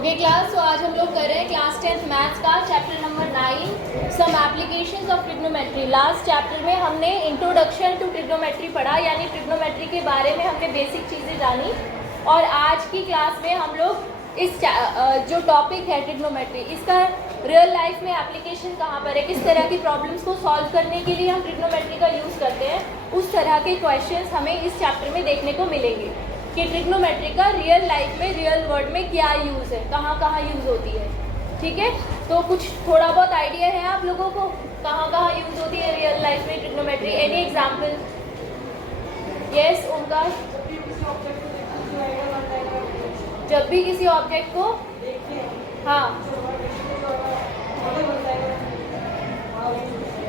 Okay class, तो आज हम लोग कर रहे हैं क्लास 10th मैथ्स का chapter number 9 some applications of trigonometry. Last chapter में हमने इंट्रोडक्शन टू ट्रिग्नोमेट्री पढ़ा, यानी ट्रिग्नोमेट्री के बारे में हमने बेसिक चीज़ें जानी। और आज की क्लास में हम लोग इस जो टॉपिक है ट्रिग्नोमेट्री, इसका रियल लाइफ में एप्लीकेशन कहाँ पर है, किस तरह की प्रॉब्लम्स को सॉल्व करने के लिए हम ट्रिग्नोमेट्री का यूज़ करते हैं, उस तरह के क्वेश्चंस हमें इस चैप्टर में देखने को मिलेंगे कि ट्रिग्नोमेट्री का रियल लाइफ में, रियल वर्ल्ड में क्या यूज़ है, कहाँ कहाँ यूज़ होती है। ठीक है, तो कुछ थोड़ा बहुत आइडिया है आप लोगों को कहाँ कहाँ यूज़ होती है रियल लाइफ में trigonometry? Any example? Yes Omkar. जब भी किसी ऑब्जेक्ट को हाँ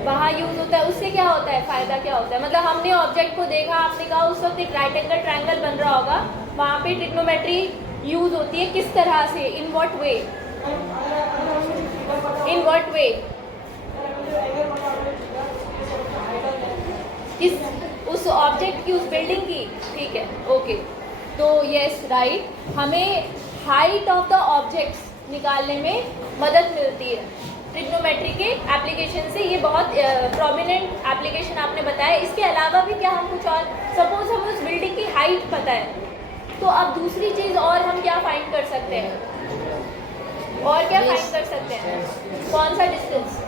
वहाँ यूज़ होता है, उससे क्या होता है, फ़ायदा क्या होता है? मतलब हमने ऑब्जेक्ट को देखा, आपने कहा उस वक्त एक राइट एंगल ट्रायंगल बन रहा होगा, वहाँ पे ट्रिग्नोमेट्री यूज़ होती है। किस तरह से, in what way? In what way? किस, उस ऑब्जेक्ट की, उस बिल्डिंग की। ठीक है, ओके। तो यस राइट, हमें हाइट ऑफ द ऑब्जेक्ट्स निकालने में मदद मिलती है ट्रिग्नोमेट्री के एप्लीकेशन से। ये बहुत प्रोमिनेंट एप्लीकेशन आपने बताया। इसके अलावा भी क्या हम कुछ और, सपोज हमें उस बिल्डिंग की हाइट पता है, तो अब दूसरी चीज़ और हम क्या फाइंड कर सकते हैं, और क्या फाइंड कर सकते हैं? कौन सा डिस्टेंस?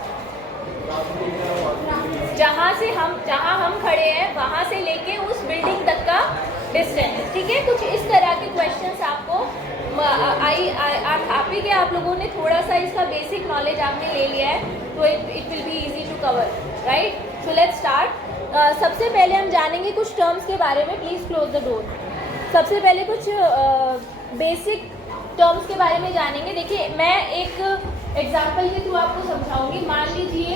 जहाँ हम खड़े हैं वहाँ से लेके उस बिल्डिंग तक का डिस्टेंस। ठीक है, कुछ इस तरह के क्वेश्चंस आपको आप हैप्पी कि आप लोगों ने थोड़ा सा इसका बेसिक नॉलेज आपने ले लिया है, तो it will be easy to cover, right? So let's start. सबसे पहले हम जानेंगे कुछ टर्म्स के बारे में। Please close the door. सबसे पहले कुछ बेसिक टर्म्स के बारे में जानेंगे। देखिए, मैं एक एग्जाम्पल के थ्रू आपको समझाऊंगी। मान लीजिए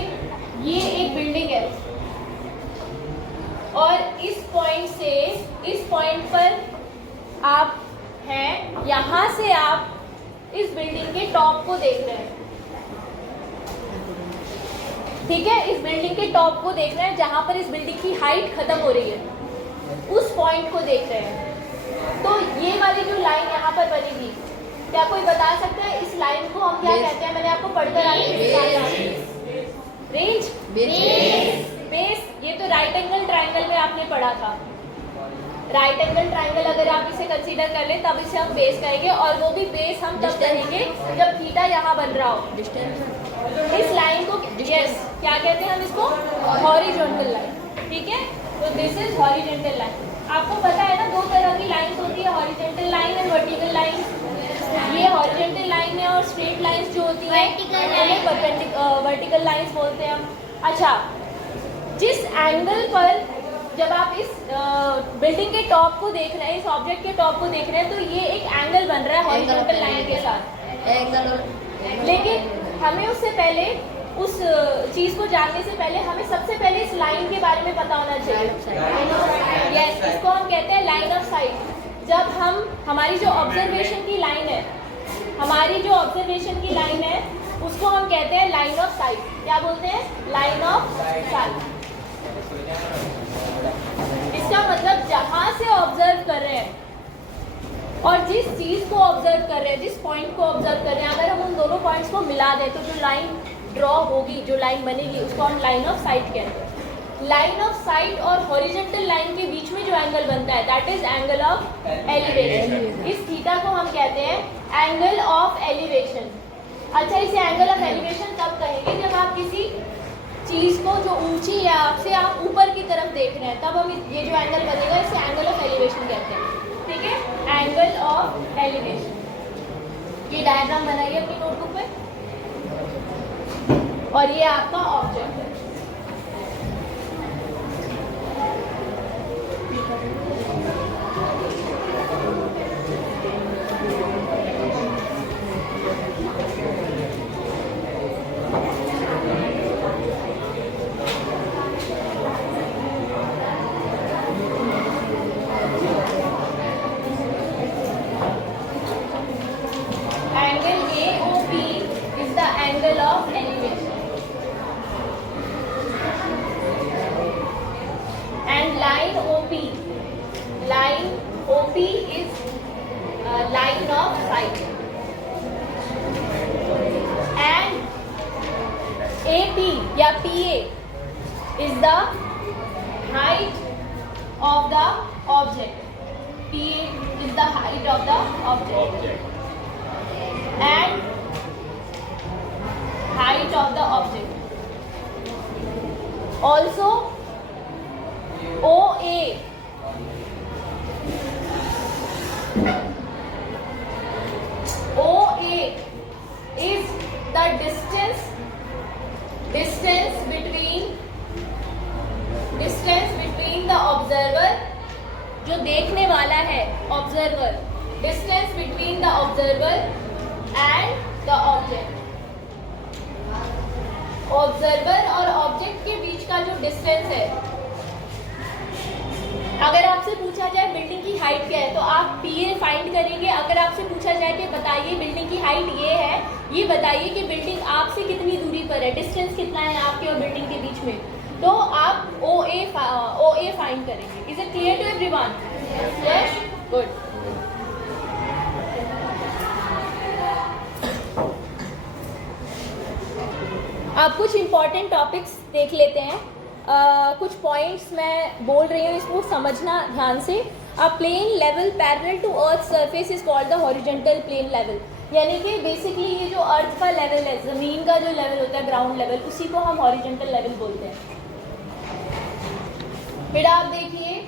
ये एक बिल्डिंग है और इस पॉइंट से इस पॉइंट पर आप हैं, यहाँ से आप इस बिल्डिंग के टॉप को देख रहे हैं। ठीक है, इस बिल्डिंग के टॉप को देख रहे हैं, जहाँ पर इस बिल्डिंग की हाइट खत्म हो रही है, उस पॉइंट को देख रहे हैं। तो ये वाली जो लाइन यहाँ पर बनेगी, क्या कोई बता सकता है इस लाइन को हम क्या कहते हैं? मैंने आपको पढ़कर रेंज, बेस। ये तो राइट एंगल ट्रायंगल में आपने पढ़ा था। राइट एंगल ट्रायंगल अगर आप इसे कंसीडर कर लें, तब इसे हम बेस कहेंगे, और वो भी बेस हम तब कहेंगे जब थीटा यहाँ बन रहा हो। इस लाइन को यस क्या कहते हैं हम इसको? Horizontal line. ठीक है, तो दिस इज हॉरिजॉन्टल लाइन। आपको पता है ना, दो तरह की लाइंस होती है, horizontal line and vertical line. ये हॉरिजॉन्टल लाइन है, और स्ट्रेट लाइंस जो होती है वर्टिकल लाइंस बोलते हैं हम। अच्छा, जिस एंगल पर जब आप इस बिल्डिंग के टॉप को देख रहे हैं, इस ऑब्जेक्ट के टॉप को देख रहे हैं, तो ये एक एंगल बन रहा है हॉरिजॉन्टल लाइन के साथ। लेकिन हमें उससे पहले, उस चीज़ को जानने से पहले, हमें सबसे पहले इस लाइन के बारे में पता होना चाहिए। यस, इसको हम कहते हैं लाइन ऑफ साइट। जब हम, हमारी जो ऑब्जर्वेशन की लाइन है, उसको हम कहते हैं लाइन ऑफ साइट। क्या बोलते हैं? Line of site. इसका मतलब जहाँ से ऑब्जर्व कर रहे हैं और जिस चीज़ को ऑब्जर्व कर रहे हैं, जिस पॉइंट को ऑब्जर्व कर रहे हैं, अगर हम उन दोनों पॉइंट्स को मिला दें तो जो लाइन ड्रॉ होगी, जो लाइन बनेगी, उसको हम लाइन ऑफ साइट कहते हैं। लाइन ऑफ साइट और हॉरिजॉन्टल लाइन के बीच में जो एंगल बनता है, that is angle of elevation. इस थीटा को हम कहते हैं एंगल ऑफ एलिवेशन। अच्छा, इसे एंगल ऑफ एलिवेशन तब कहेंगे जब आप किसी चीज़ को जो ऊंची है आपसे, आप ऊपर की तरफ देख रहे हैं, तब हम ये जो एंगल बनेगा इसे एंगल ऑफ एलिवेशन कहते हैं। ठीक है, एंगल ऑफ एलिवेशन। ये डायग्राम बनाइए अपनी नोटबुक पे, और ये आपका ऑब्जेक्ट है। line OP is line of sight. PT या PA is the height of the object. PA is the height of the object. And height of the object. Also OA is the distance between the observer, जो देखने वाला है observer, distance between the observer and the object. Observer और object के बीच का जो distance है, अगर आपसे पूछा जाए बिल्डिंग की हाइट क्या है तो आप PA फाइंड करेंगे. अगर आपसे पूछा जाए कि बताइए बिल्डिंग की हाइट ये है, ये बताइए कि बिल्डिंग आपसे कितनी दूरी पर है, डिस्टेंस कितना है आपके और बिल्डिंग के बीच में, तो आप OA फाइंड करेंगे. Is it clear to everyone? Yes, good. आप कुछ इंपॉर्टेंट टॉपिक्स देख लेते हैं. कुछ पॉइंट्स मैं बोल रही हूँ, इसको समझना ध्यान से. A plane level parallel to earth surface is called the horizontal plane level. यानी कि बेसिकली ये जो अर्थ का लेवल है, ज़मीन का जो लेवल होता है ग्राउंड लेवल, उसी को हम हॉरिजॉन्टल लेवल बोलते हैं. फिर आप देखिए,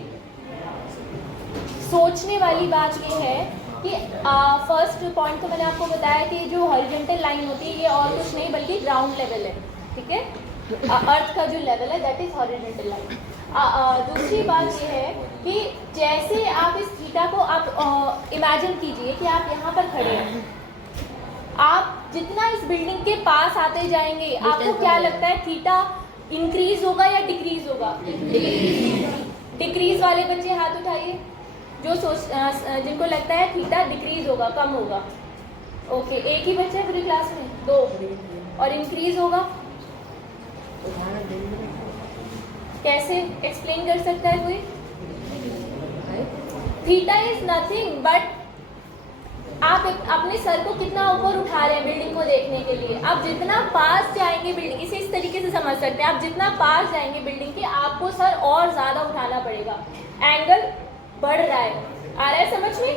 सोचने वाली बात ये है कि फर्स्ट पॉइंट तो मैंने आपको बताया कि जो हॉरिजॉन्टल लाइन होती है ये और कुछ नहीं बल्कि ग्राउंड लेवल है. ठीक है, अर्थ का जो लेवल है दैट इज हॉरिजॉन्टल लाइन. दूसरी बात ये है कि जैसे आप इस थीटा को आप इमेजिन कीजिए कि आप यहाँ पर खड़े हैं. आप जितना इस बिल्डिंग के पास आते जाएंगे आपको क्या लगता है थीटा इंक्रीज होगा या डिक्रीज होगा? डिक्रीज वाले बच्चे हाथ उठाइए जो जिनको लगता है थीटा डिक्रीज होगा, कम होगा. ओके, एक ही बच्चा है पूरी क्लास में? 2. और इंक्रीज होगा कैसे एक्सप्लेन कर सकता है कोई? थीटा इज नथिंग बट, आप अपने सर को कितना ऊपर उठा रहे हैं बिल्डिंग को देखने के लिए. आप जितना पास जाएंगे बिल्डिंग, इसे इस तरीके से समझ सकते हैं, आप जितना पास जाएंगे बिल्डिंग के आपको सर और ज़्यादा उठाना पड़ेगा. एंगल बढ़ रहा है. आ रहा है समझ में?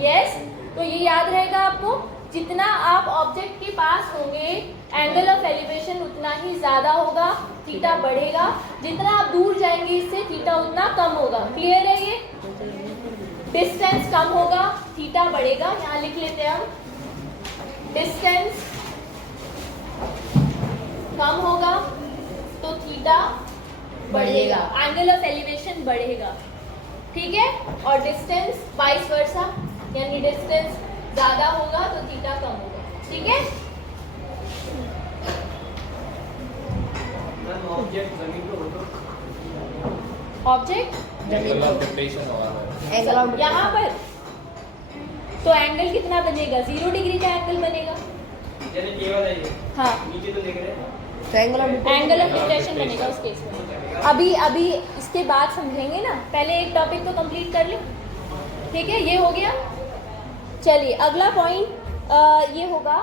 यस. तो ये याद रहेगा आपको, जितना आप ऑब्जेक्ट के पास होंगे एंगल ऑफ एलिवेशन उतना ही ज़्यादा होगा, थीटा बढ़ेगा. जितना आप दूर जाएंगे इससे थीटा उतना कम होगा. क्लियर है ये? डिस्टेंस कम होगा, थीटा बढ़ेगा. यहाँ लिख लेते हैं हम, डिस्टेंस कम होगा तो थीटा बढ़ेगा, एंगल ऑफ एलिवेशन बढ़ेगा. ठीक है, और डिस्टेंस वाइस वर्सा, यानी डिस्टेंस ज़्यादा होगा तो थीटा कम होगा. ठीक है, ऑब्जेक्ट यहाँ पर तो एंगल कितना बनेगा? 0 डिग्री का एंगल बनेगा. हाँ, एंगल ऑफ डिप्रेशन बनेगा उस केस में. अभी इसके बाद समझेंगे ना, पहले एक टॉपिक तो कंप्लीट कर ले. ठीक है, ये हो गया. चलिए अगला पॉइंट ये होगा,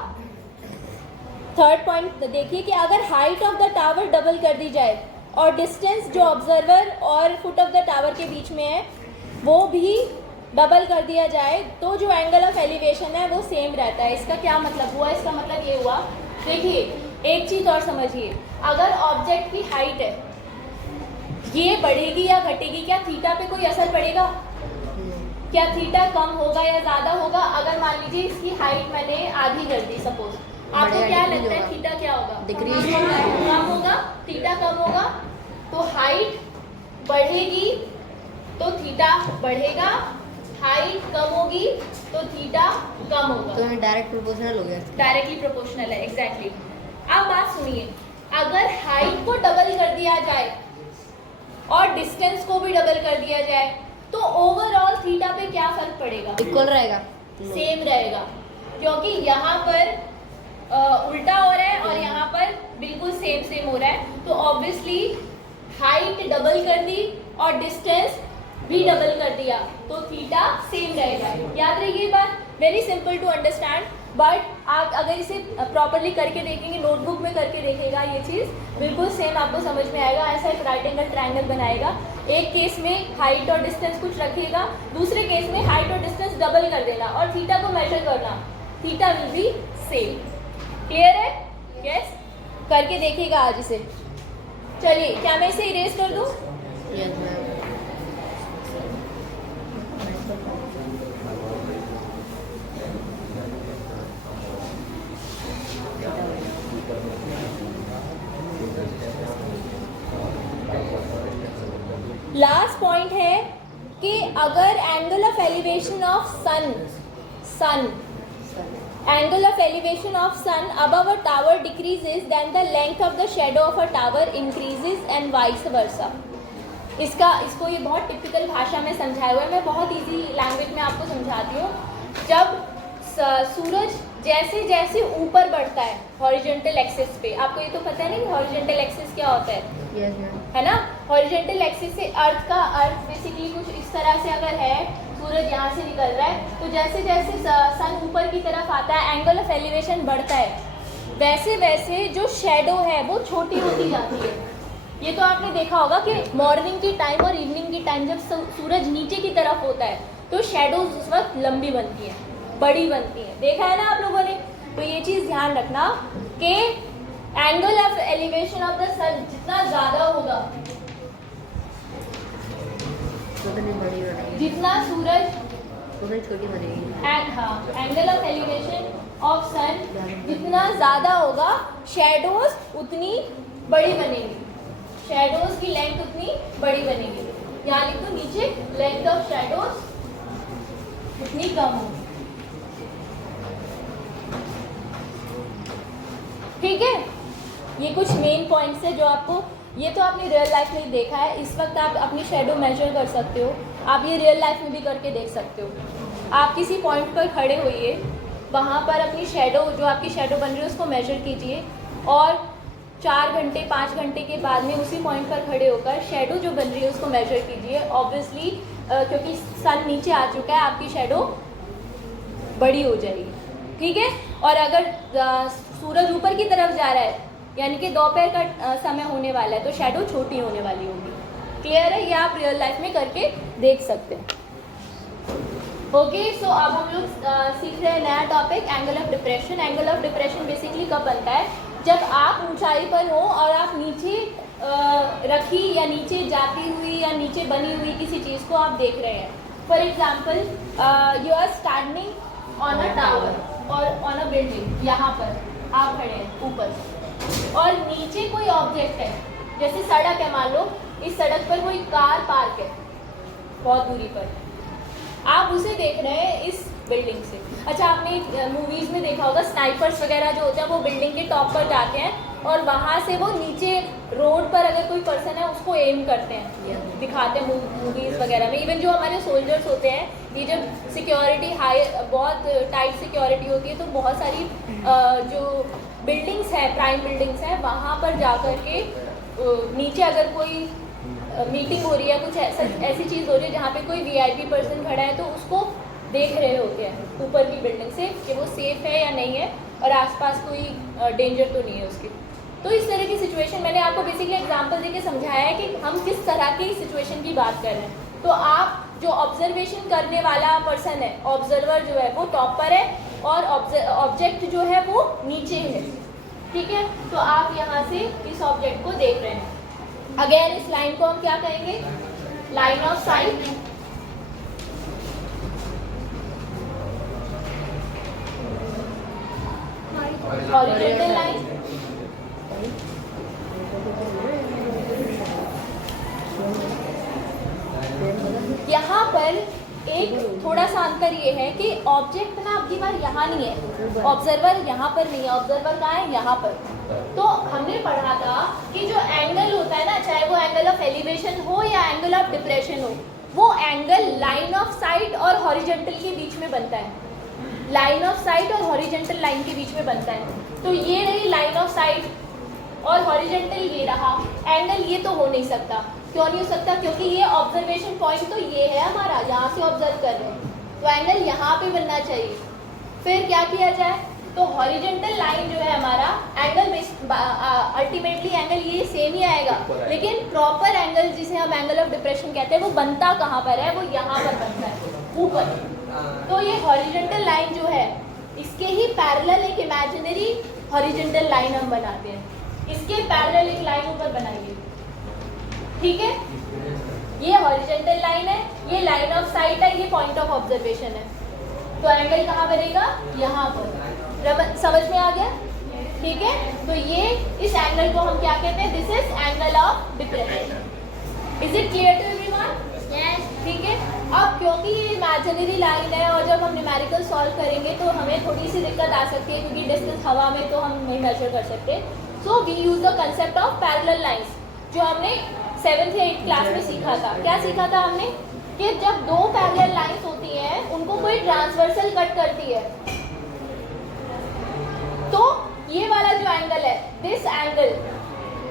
थर्ड पॉइंट देखिए कि अगर height of the tower double कर दी जाए और डिस्टेंस जो ऑब्जर्वर और फुट ऑफ द टावर के बीच में है वो भी डबल कर दिया जाए तो जो एंगल ऑफ एलिवेशन है वो सेम रहता है. इसका क्या मतलब हुआ? इसका मतलब ये हुआ, देखिए एक चीज़ और समझिए, अगर ऑब्जेक्ट की हाइट है ये बढ़ेगी या घटेगी, क्या थीटा पे कोई असर पड़ेगा? क्या थीटा कम होगा या ज़्यादा होगा? अगर मान लीजिए इसकी हाइट मैंने आधी कर दी सपोज, आपको क्या लगता है थीटा क्या होगा? डिक्रीज होगा, कम होगा. थीटा कम होगा तो हाइट बढ़ेगी तो थीटा बढ़ेगा, हाइट कम होगी तो थीटा कम होगा. तो डायरेक्ट प्रोपोर्शनल हो गया. डायरेक्टली प्रोपोर्शनल है, एग्जैक्टली. अब बात सुनिए, अगर हाइट को डबल कर दिया जाए और डिस्टेंस को भी डबल कर दिया जाए तो ओवरऑल थीटा पे क्या फर्क पड़ेगा? इक्वल रहेगा, सेम रहेगा, क्योंकि यहाँ पर उल्टा हो रहा है और यहाँ पर बिल्कुल सेम हो रहा है. तो ऑब्वियसली हाइट डबल कर दी और डिस्टेंस भी डबल कर दिया तो थीटा सेम रहेगा. याद रखिए बात, very simple to understand. But आप अगर इसे प्रॉपरली करके देखेंगे, नोटबुक में करके देखेगा, ये चीज़ बिल्कुल सेम आपको समझ में आएगा। ऐसा एक राइट एंगल ट्रायंगल बनाएगा, एक केस में हाइट और डिस्टेंस कुछ रखिएगा, दूसरे केस में हाइट और डिस्टेंस डबल कर देना और थीटा को मेजर करना, theta will be same. Clear है? यस, करके देखिएगा आज इसे। चलिए, क्या मैं इसे इरेज कर दूँ? लास्ट पॉइंट है कि अगर angle of elevation of sun angle of elevation of sun above a tower decreases, then the length of the shadow of a tower increases and vice versa. इसको ये बहुत टिपिकल भाषा में समझाया हुआ है, मैं बहुत इजी लैंग्वेज में आपको समझाती हूँ। जब सूरज जैसे जैसे ऊपर बढ़ता है हॉरिजॉन्टल एक्सिस पे, आपको ये तो पता है ना कि हॉरिजॉन्टल एक्सिस क्या होता है? है ना? हॉरिजॉन्टल एक्सिस से अर्थ बेसिकली कुछ इस तरह से अगर है, सूरज यहाँ से निकल रहा है, तो जैसे जैसे सन ऊपर की तरफ आता है, एंगल ऑफ एलिवेशन बढ़ता है, वैसे वैसे जो शेडो है वो छोटी होती जाती है। ये तो आपने देखा होगा कि मॉर्निंग की टाइम और इवनिंग की टाइम जब सूरज नीचे की तरफ होता है तो शेडोज उस वक्त लंबी बनती हैं, बड़ी बनती हैं। देखा है ना आप लोगों ने? तो ये चीज़ ध्यान रखना कि angle of elevation of the sun जितना ज़्यादा होगा, जितना सूरज छोटी बनेगी, हाँ, angle of elevation of sun जितना ज़्यादा होगा, शेडोज उतनी बड़ी बनेगी, शेडोज की लेंथ उतनी बड़ी बनेगी। यहाँ लिख दो नीचे, लेंथ ऑफ शेडोज उतनी कम होगी। ठीक है, ये कुछ मेन पॉइंट्स है जो आपको, ये तो आपने रियल लाइफ में देखा है। इस वक्त आप अपनी शेडो मेजर कर सकते हो, आप ये रियल लाइफ में भी करके देख सकते हो। आप किसी पॉइंट पर खड़े होइए, वहाँ पर अपनी शेडो, जो आपकी शेडो बन रही है उसको मेजर कीजिए और 4 घंटे 5 घंटे के बाद में उसी पॉइंट पर खड़े होकर शेडो जो बन रही है उसको मेजर कीजिए। ऑब्वियसली क्योंकि सन नीचे आ चुका है, आपकी शेडो बड़ी हो जाएगी। ठीक है, और अगर सूरज ऊपर की तरफ जा रहा है, यानी कि दोपहर का समय होने वाला है, तो शेडो छोटी होने वाली होगी। क्लियर है? ये आप रियल लाइफ में करके देख सकते हैं। ओके, सो अब हम लोग सीख रहे हैं नया topic, angle of depression. Angle of depression basically कब बनता है? जब आप ऊंचाई पर हो और आप नीचे रखी या नीचे जाती हुई या नीचे बनी हुई किसी चीज़ को आप देख रहे हैं। For example, you are standing on a tower और ऑन अ बिल्डिंग, यहाँ पर आप खड़े हैं ऊपर, और नीचे कोई ऑब्जेक्ट है, जैसे सड़क है, मान लो इस सड़क पर कोई कार पार्क है बहुत दूरी पर, आप उसे देख रहे हैं इस बिल्डिंग से। अच्छा, आपने मूवीज़ में देखा होगा स्नाइपर्स वगैरह जो होते हैं वो बिल्डिंग के टॉप पर जाते हैं और वहाँ से वो नीचे रोड पर अगर कोई पर्सन है उसको एम करते हैं, दिखाते हैं मूवीज़ वगैरह में। इवन जो हमारे सोल्जर्स होते हैं, ये जब सिक्योरिटी हाई, बहुत टाइट सिक्योरिटी होती है, तो बहुत सारी जो बिल्डिंग्स हैं, प्राइम बिल्डिंग्स हैं, वहाँ पर जा कर के नीचे अगर कोई मीटिंग हो रही है, कुछ ऐसी चीज़ हो रही है जहाँ पे कोई वीआईपी पर्सन खड़ा है, तो उसको देख रहे होते हैं ऊपर की बिल्डिंग से कि वो सेफ है या नहीं है और आसपास कोई डेंजर तो नहीं है उसकी। तो इस तरह की सिचुएशन मैंने आपको बेसिकली एग्जांपल देके समझाया है कि हम किस तरह की सिचुएशन की बात कर रहे हैं। तो आप जो ऑब्जर्वेशन करने वाला पर्सन है, ऑब्जर्वर जो है वो टॉप पर है और ऑब्जेक्ट जो है वो नीचे है। ठीक है, तो आप यहाँ से इस ऑब्जेक्ट को देख रहे हैं। अगेन इस लाइन को हम क्या कहेंगे? Line of site. Horizontal line, यहाँ पर एक थोड़ा सा अंतर ये है कि ऑब्जेक्ट ना अब की बार यहाँ नहीं है, ऑब्जर्वर यहाँ पर नहीं है। ऑब्जर्वर कहाँ है? यहाँ पर। तो हमने पढ़ा था कि जो एंगल होता है ना, चाहे वो एंगल ऑफ एलिवेशन हो या एंगल ऑफ डिप्रेशन हो, वो एंगल लाइन ऑफ साइट और हॉरिजॉन्टल के बीच में बनता है। लाइन ऑफ साइट और हॉरिजॉन्टल लाइन के बीच में बनता है। तो ये रही लाइन ऑफ साइट और हॉरिजॉन्टल ये रहा। एंगल ये तो हो नहीं सकता। क्यों नहीं हो सकता? क्योंकि ये ऑब्जर्वेशन पॉइंट तो ये है हमारा, यहाँ से ऑब्जर्व कर रहे हैं, तो एंगल यहाँ पे बनना चाहिए। फिर क्या किया जाए, तो हॉरिजेंटल लाइन जो है हमारा एंगल अल्टीमेटली एंगल ये सेम ही आएगा, लेकिन प्रॉपर एंगल जिसे हम एंगल ऑफ डिप्रेशन कहते हैं वो बनता कहाँ पर है, वो यहाँ पर बनता है ऊपर। तो ये हॉरिजेंटल लाइन जो है इसके ही पैरेलल एक इमेजिनरी हॉरिजेंटल लाइन हम बनाते हैं, इसके पैरेलल एक लाइन ऊपर बनाइए, ठीक है। ये हॉरिजेंटल लाइन है, ये लाइन ऑफ साइट है, ये पॉइंट ऑफ ऑब्जर्वेशन है, तो एंगल कहाँ बनेगा, यहाँ पर। समझ में आ गया, ठीक है। तो ये इस एंगल को हम क्या कहते हैं, this is angle of depression. Is it clear to everyone? Yes, ठीक है। अब क्योंकि ये इमेजिनरी लाइन है और जब हम न्यूमेरिकल सॉल्व करेंगे तो हमें थोड़ी सी दिक्कत आ सकती है, क्योंकि डिस्टेंस हवा में तो हम नहीं मेजर कर सकते। So we use the concept of parallel lines, जो हमने 7th या 8th क्लास में सीखा था। क्या सीखा था हमने, कि जब दो पैरेलल लाइंस होती हैं उनको कोई ट्रांसवर्सल कट करती है, तो ये वाला जो एंगल है, this angle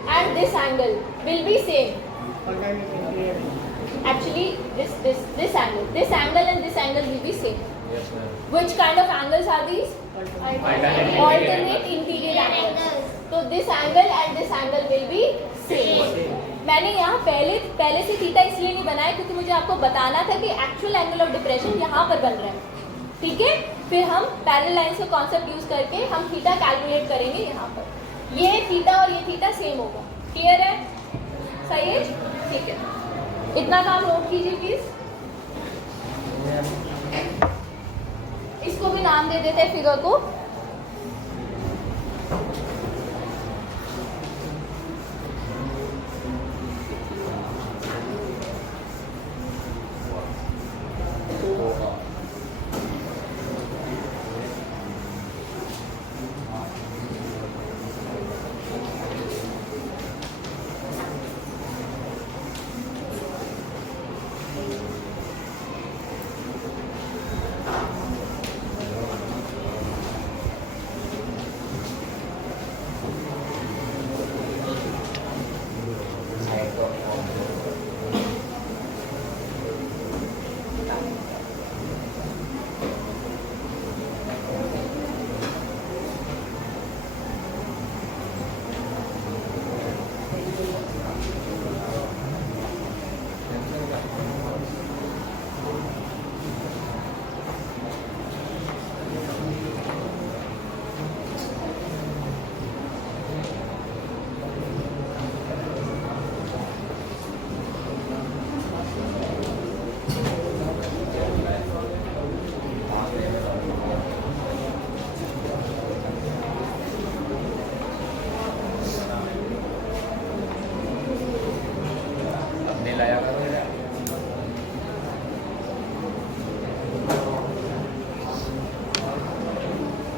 and this angle will be same. Actually, this angle and this angle will be same. Yes, ma'am. Which kind of angles are these? Alternate interior angles. So this angle and this angle will be same. मैंने यहाँ पहले से theta इसलिए नहीं बनाया क्योंकि मुझे आपको बताना था कि एक्चुअल एंगल ऑफ डिप्रेशन यहाँ पर बन रहा है, ठीक है। फिर हम पैरेलल लाइंस का कॉन्सेप्ट यूज करके हम थीटा कैलकुलेट करेंगे यहाँ पर। ये थीटा और ये थीटा सेम होगा, क्लियर है, सही है, ठीक है। इतना काम नोट कीजिए प्लीज। इसको भी नाम दे देते हैं फिगर को।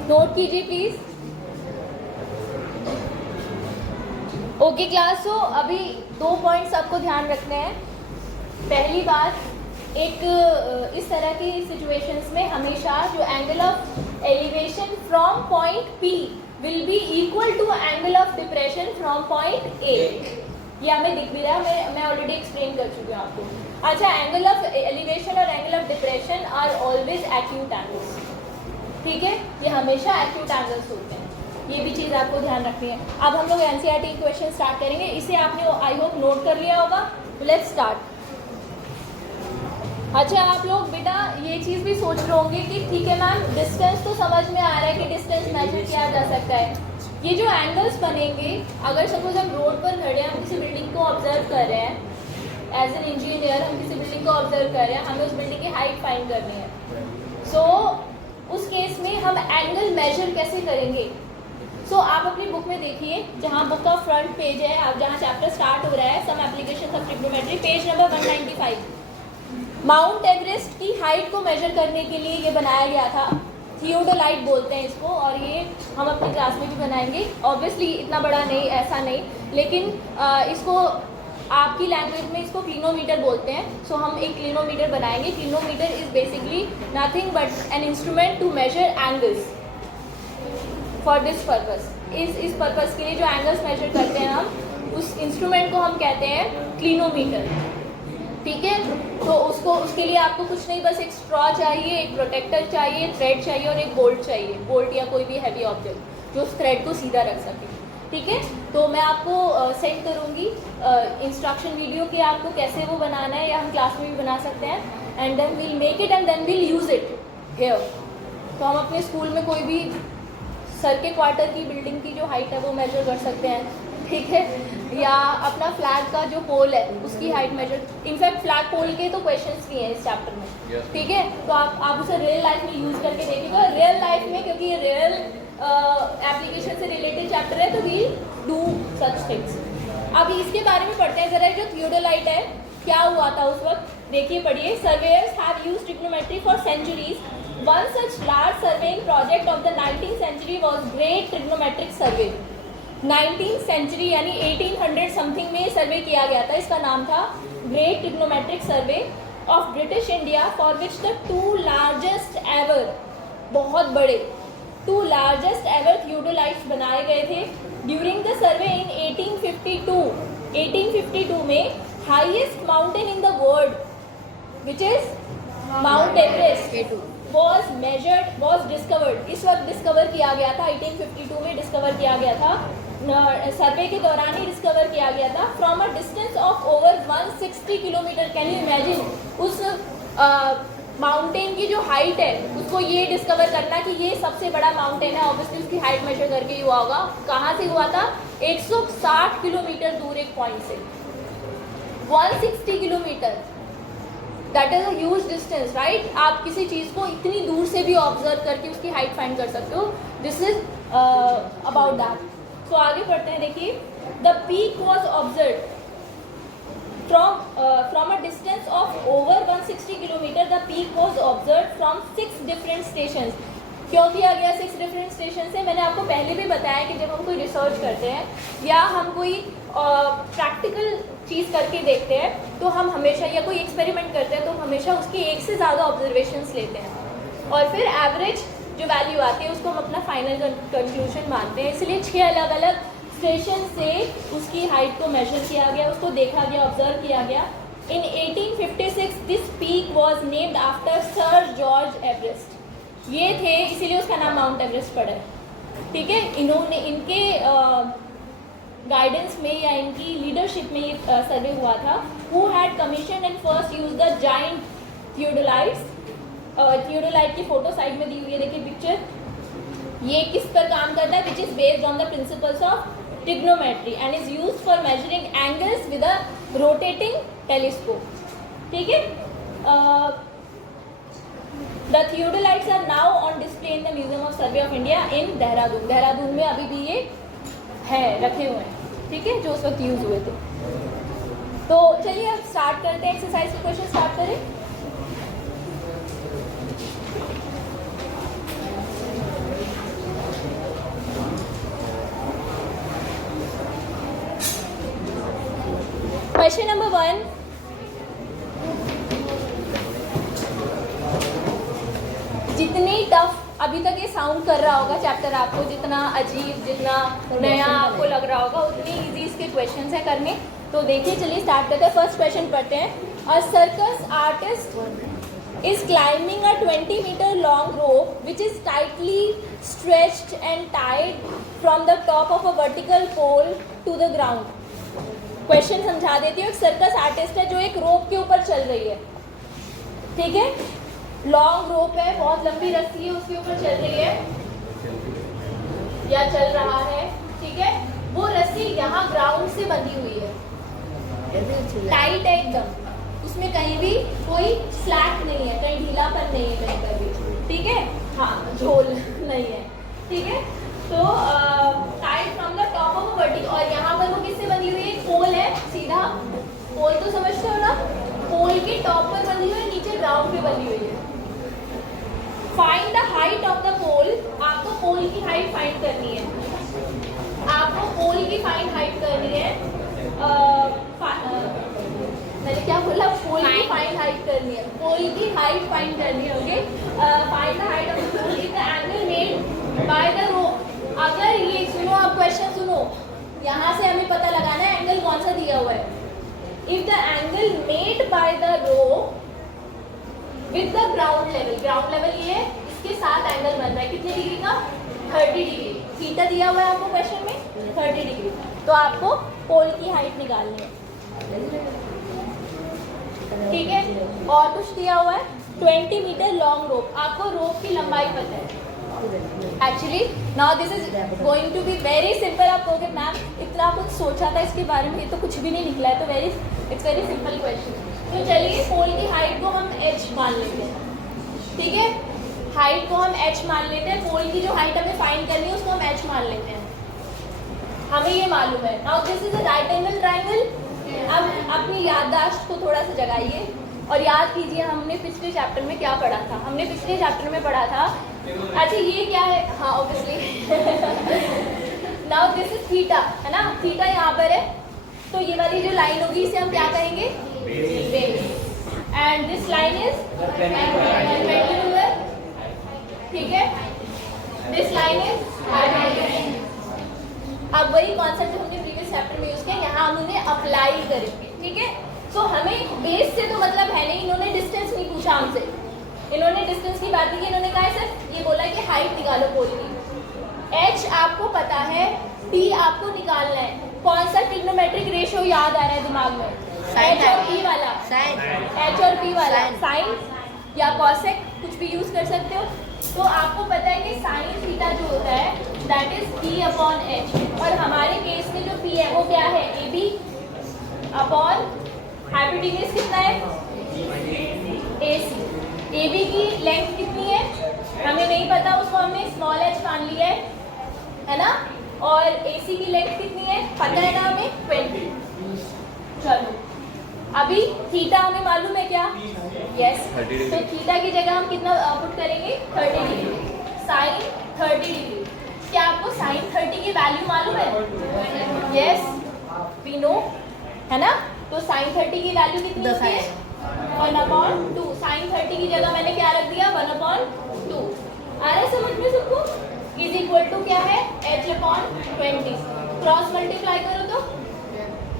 नोट कीजिए प्लीज। ओके क्लास, तो अभी 2 पॉइंट्स आपको ध्यान रखने हैं। पहली बात, एक इस तरह की सिचुएशंस में हमेशा जो angle of elevation from point P will be equal to angle of depression from point A। ये हमें दिख भी रहा है, मैं ऑलरेडी एक्सप्लेन कर चुकी हूँ आपको। अच्छा, एंगल ऑफ एलिवेशन और angle of depression are always acute angles, ठीक है, ये हमेशा एक्यूट एंगल्स होते हैं, ये भी चीज़ आपको ध्यान रखनी है। अब हम लोग एनसीईआरटी क्वेश्चन स्टार्ट करेंगे, इसे आपने आई होप नोट कर लिया होगा। Let's start. अच्छा, आप लोग बेटा ये चीज़ भी सोच रहे होंगे कि ठीक है मैम, डिस्टेंस तो समझ में आ रहा है कि डिस्टेंस मेजर किया जा सकता है, ये जो एंगल्स बनेंगे, अगर सपोज हम रोड पर खड़े हैं, हम किसी बिल्डिंग को ऑब्जर्व कर रहे हैं, एज एन इंजीनियर हम किसी बिल्डिंग को ऑब्जर्व कर रहे हैं, हमें उस बिल्डिंग की हाइट फाइंड करनी है। सो उस केस में हम एंगल मेजर कैसे करेंगे? सो आप अपनी बुक में देखिए, जहाँ बुक का फ्रंट पेज है, आप जहाँ चैप्टर स्टार्ट हो रहा है, some application of trigonometry, page number 195। Mount Everest की हाइट को मेजर करने के लिए ये बनाया गया था, थियोडोलाइट बोलते हैं इसको, और ये हम अपनी क्लास में भी बनाएंगे। ऑब्वियसली इतना बड़ा नहीं, ऐसा नहीं, लेकिन इसको आपकी लैंग्वेज में इसको क्लिनोमीटर बोलते हैं। सो हम एक क्लिनोमीटर बनाएंगे। Clinometer is basically nothing but an instrument to measure angles for this purpose. इस पर्पस के लिए जो एंगल्स मेजर करते हैं हम, उस इंस्ट्रूमेंट को हम कहते हैं क्लिनोमीटर। ठीक है। तो उसके लिए आपको कुछ नहीं, बस एक स्ट्रॉ चाहिए, एक प्रोटेक्टर चाहिए, थ्रेड चाहिए और एक बोल्ट चाहिए, बोल्ट या कोई भी हैवी ऑब्जेक्ट जो उस थ्रेड को सीधा रख सके। ठीक है, तो मैं आपको सेंड करूँगी इंस्ट्रक्शन वीडियो कि आपको कैसे वो बनाना है, या हम क्लास में भी बना सकते हैं। And then we'll make it and then we'll use it here. तो हम अपने स्कूल में कोई भी सर के क्वार्टर की बिल्डिंग की जो हाइट है वो मेजर कर सकते हैं, ठीक है, या अपना फ्लैग का जो पोल है उसकी हाइट मेजर, इनफैक्ट फ्लैग पोल के तो क्वेश्चंस भी हैं इस चैप्टर में, ठीक है। तो आप उसे रियल लाइफ में यूज़ करके देखिएगा, रियल लाइफ में, क्योंकि ये रियल एप्लीकेशन से रिलेटेड चैप्टर है, तो वी डू सच थिंग्स। अब इसके बारे में पढ़ते हैं ज़रा, जो थियोडोलाइट है क्या हुआ था उस वक्त, देखिए पढ़िए। Surveyors have used trigonometry for centuries. One such large surveying project of the 19th century was Great Trigonometric Survey. 19th century यानी 1800 समथिंग में सर्वे किया गया था, इसका नाम था Great Trigonometric Survey of British India, for which the two largest ever, बहुत बड़े two largest ever theodolites बनाए गए थे। During the survey in 1852 में highest mountain in the world, which is Mount Everest, was discovered। इस वक्त discover किया गया था, 1852 में डिस्कवर किया गया था, सर्वे के दौरान ही डिस्कवर किया गया था। From a distance of over 160 kilometre. Can you imagine उस माउंटेन की जो हाइट है उसको ये डिस्कवर करना कि ये सबसे बड़ा माउंटेन है, ऑब्वियसली उसकी हाइट मेजर करके ही हुआ होगा। कहाँ से हुआ था? 160 किलोमीटर दूर एक पॉइंट से, 160 kilometre, that is a huge distance, right. आप किसी चीज़ को इतनी दूर से भी ऑब्जर्व करके उसकी हाइट फाइंड कर सकते हो। This is about that. तो आगे पढ़ते हैं, देखिए। The peak was observe from a distance of over 160 kilometer. The peak was observed from 6 different stations. क्यों किया गया 6 डिफरेंट स्टेशन से? मैंने आपको पहले भी बताया कि जब हम कोई रिसर्च करते हैं या हम कोई प्रैक्टिकल चीज़ करके देखते हैं तो हम हमेशा, या कोई एक्सपेरिमेंट करते हैं तो हमेशा उसके एक से ज़्यादा ऑब्जर्वेशंस लेते हैं और फिर एवरेज जो वैल्यू आती है उसको हम अपना फाइनल कंक्लूजन मानते हैं। इसलिए 6 अलग अलग स्टेशन से उसकी हाइट को मेजर किया गया, उसको देखा गया, ऑब्जर्व किया गया। इन 1856 this peak was named after sir George Everest. ये थे, इसीलिए उसका नाम माउंट एवरेस्ट पड़ा है, ठीक है। इन्होंने, इनके गाइडेंस में या इनकी लीडरशिप में ये सर्वे हुआ था। Who had commission and first use the giant theodolites. Theodolite की फोटो साइड में दी हुई है, देखिए पिक्चर। ये किस पर काम करता है? Which is based on the principles of trigonometry and is used for measuring angles with a rotating telescope, ठीक है। The theodolites are now on display in the museum of survey of India in Dehradun. Dehradun में अभी भी ये है, रखे हुए हैं, ठीक है, जो उस वक्त यूज हुए थे। तो चलिए अब स्टार्ट करते हैं, एक्सरसाइज के क्वेश्चन स्टार्ट करें। क्वेश्चन नंबर 1, जितनी टफ अभी तक ये साउंड कर रहा होगा चैप्टर आपको, जितना अजीब, जितना नया आपको लग रहा होगा, उतनी इजी इसके क्वेश्चंस है करने। तो देखिए, चलिए स्टार्ट करते हैं। फर्स्ट क्वेश्चन पढ़ते हैं। A circus artist is climbing a 20 metre long rope which is tightly stretched and tied from the top of a vertical pole to the ground. Question समझा देती हूँ। एक सर्कस आर्टिस्ट है जो एक रोप के ऊपर चल रही है, ठीक है। लॉन्ग रोप है, बहुत लंबी रस्सी है, उसके ऊपर चल रही है या चल रहा है, ठीक है। वो रस्सी यहाँ ग्राउंड से बंधी हुई है, टाइट है एकदम, उसमें कहीं भी कोई स्लैक नहीं है, कहीं ढीलापन नहीं है, कहीं पर भी, ठीक है। हाँ, झोल नहीं है, ठीक है। तो tight from the top of vertical, और यहाँ पर वो किससे बंधी हुई है? पोल है, सीधा पोल तो समझते हो ना, पोल के टॉप पर बंधी हुई है, नीचे ग्राउंड पे बंधी हुई है। Find the height of the pole. आपको पोल की हाइट फाइंड करनी है, आपको पोल की हाइट करनी है। मैंने क्या बोला? पोल की हाइट करनी है, पोल की हाइट फाइंड करनी है, okay. Find the height of the pole is the angle made by the rope. अगर ये सुनो, आप क्वेश्चन सुनो, यहाँ से हमें पता लगाना है एंगल कौन सा दिया हुआ है। If the angle made by the rope with the ground level ये है, इसके साथ एंगल बन रहा है कितने डिग्री का, 30 डिग्री। थीटा दिया हुआ है आपको क्वेश्चन में 30 डिग्री। तो आपको पोल की हाइट निकालनी है, ठीक है। और कुछ दिया हुआ है 20 मीटर लॉन्ग रोप, आपको रोप की लंबाई पता है। Actually now this is going to be very simple. आप कहोगे मैम इतना कुछ सोचा था इसके बारे में, ये तो कुछ भी नहीं निकला है, तो इट्स वेरी सिंपल क्वेश्चन। तो चलिए पोल की हाइट को हम h मान लेते हैं, ठीक है। हाइट को हम h मान लेते हैं, पोल की जो हाइट हमें फाइंड करनी है उसको हम h मान लेते हैं, हमें ये मालूम है। Now this is a right angle triangle. अब अपनी याददाश्त को थोड़ा सा जगाइए और याद कीजिए हमने पिछले चैप्टर में क्या पढ़ा था। हमने पिछले चैप्टर में पढ़ा था, अच्छा ये क्या है, हाँ obviously now this is theta, है ना। थीटा यहाँ पर है, तो ये वाली जो लाइन होगी इसे हम क्या कहेंगे, base. And this line is perpendicular, ठीक है। This line is hypotenuse. अब वही कॉन्सेप्ट हमने प्रीवियस चैप्टर में यूज किया, यहाँ हम उन्हें अप्लाई करेंगे, ठीक है। सो हमें बेस से तो मतलब है नहीं, इन्होंने डिस्टेंस नहीं पूछा हमसे, इन्होंने डिस्टेंस की बात नहीं की, इन्होंने कहा है सर ये बोला कि हाइट निकालो पोल की। h आपको पता है, p आपको निकालना है। कौन सा ट्रिग्नोमेट्रिक रेशियो याद आ रहा है दिमाग में, h और p वाला, h और p वाला, साइन या कॉसेक कुछ भी यूज कर सकते हो। तो आपको पता है कि साइन थीटा जो होता है that is p upon h, और हमारे केस में जो p है वो क्या है, ab अपॉन हाइपोटेन्यूज कितना है, ac। AB की लेंथ कितनी है हमें नहीं पता, उसको हमने स्मॉल h मान लिया है ना। और AC की लेंथ कितनी है पता है ना हमें, 20। चलो अभी थीटा हमें मालूम है क्या, यस। तो थीटा की जगह हम कितना पुट करेंगे, 30 डिग्री। साइन 30 डिग्री, क्या आपको साइन 30 की वैल्यू मालूम है, यस वी नो, है ना। तो साइन 30 की वैल्यू कितनी होती है, 1/2। साइन 30 की जगह मैंने क्या रख दिया, 1/2। आ रहा है समझ में सबको, इज इक्वल टू क्या है, h अपॉन 20। क्रॉस मल्टीप्लाई करो तो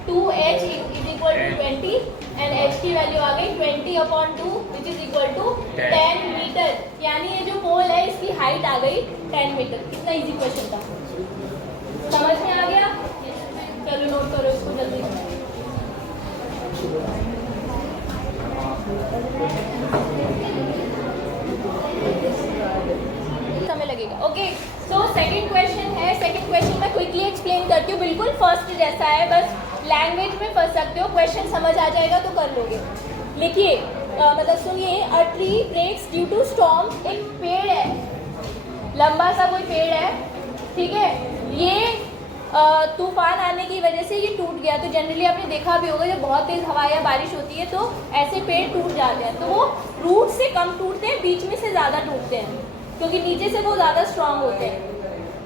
2h is equal to 20 and h की वैल्यू आ गई 20/2 which is equal to 10 metre. यानी ये जो पोल है इसकी हाइट आ गई 10 मीटर। कितना इजी क्वेश्चन था, समझ में आ गया। चलो नोट करो इसको जल्दी। समय लगेगा, ओके। सो सेकंड क्वेश्चन है, सेकंड क्वेश्चन मैं क्विकली एक्सप्लेन करती हूँ, बिल्कुल फर्स्ट जैसा है, बस लैंग्वेज में फंस सकते हो, क्वेश्चन समझ आ जाएगा तो कर लोगे। लिखिए मतलब सुनिए, a tree breaks due to storm. एक पेड़ है, लंबा सा कोई पेड़ है, ठीक है, ये तूफान आने की वजह से ये टूट गया। तो जनरली आपने देखा भी होगा जब बहुत तेज़ हवा या बारिश होती है तो ऐसे पेड़ टूट जाते हैं, तो वो रूट से कम टूटते हैं, बीच में से ज़्यादा टूटते हैं क्योंकि नीचे से वो ज़्यादा स्ट्रांग होते हैं,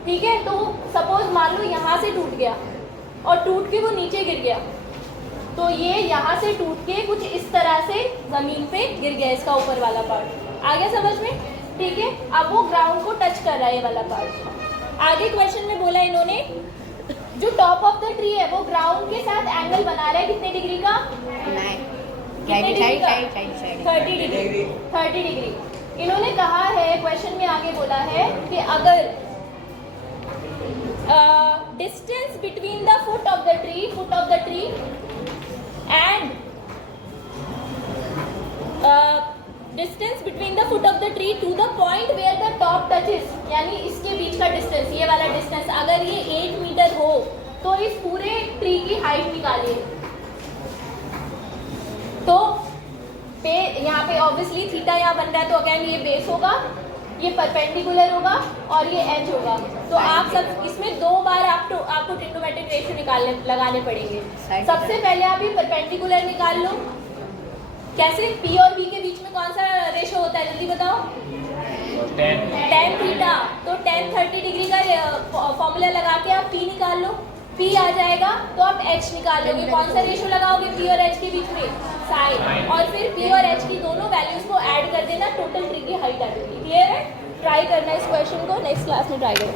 ठीक है। तो सपोज मान लो यहाँ से टूट गया और टूट के वो नीचे गिर गया, तो ये यहाँ से टूट के कुछ इस तरह से ज़मीन पे गिर गया, इसका ऊपर वाला पार्ट आ गया समझ में, ठीक है। अब वो ग्राउंड को टच कर रहा है ये वाला पार्ट। आगे क्वेश्चन में बोला इन्होंने जो टॉप ऑफ द ट्री है वो ग्राउंड के साथ एंगल बना रहा है कितने डिग्री का, 30 डिग्री। 30 डिग्री इन्होंने कहा है, क्वेश्चन में आगे बोला है कि अगर distance between the foot of the tree and distance between the foot of the tree to the point where the top touches, यानी इसके बीच का डिस्टेंस, ये वाला डिस्टेंस अगर ये 8 मीटर हो तो इस पूरे ट्री की हाइट निकालिए। तो यहाँ पे ऑब्वियसली थीटा यहाँ बन रहा है, तो अगेन ये बेस होगा, ये परपेंडिकुलर होगा और ये एज होगा। तो आप सब इसमें 2 बार आपको ट्रिग्नोमेट्रिक रेशियो लगाने पड़ेंगे। सबसे पहले आप ये परपेंडिकुलर निकाल लो। कैसे, P और B के बीच में कौन सा रेशियो होता है जल्दी बताओ, tan थीटा। तो tan 30 डिग्री का फॉर्मूला लगा के आप P निकाल लो, P आ जाएगा तो आप H निकाल लोगे। कौन सा रेशियो लगाओगे P और H के बीच में, साइन, और फिर P और H की दोनों वैल्यूज को ऐड कर देना, टोटल ट्री की हाइट आ जाएगी। क्लियर है, ट्राई करना इस क्वेश्चन को, नेक्स्ट क्लास में ट्राई करेंगे।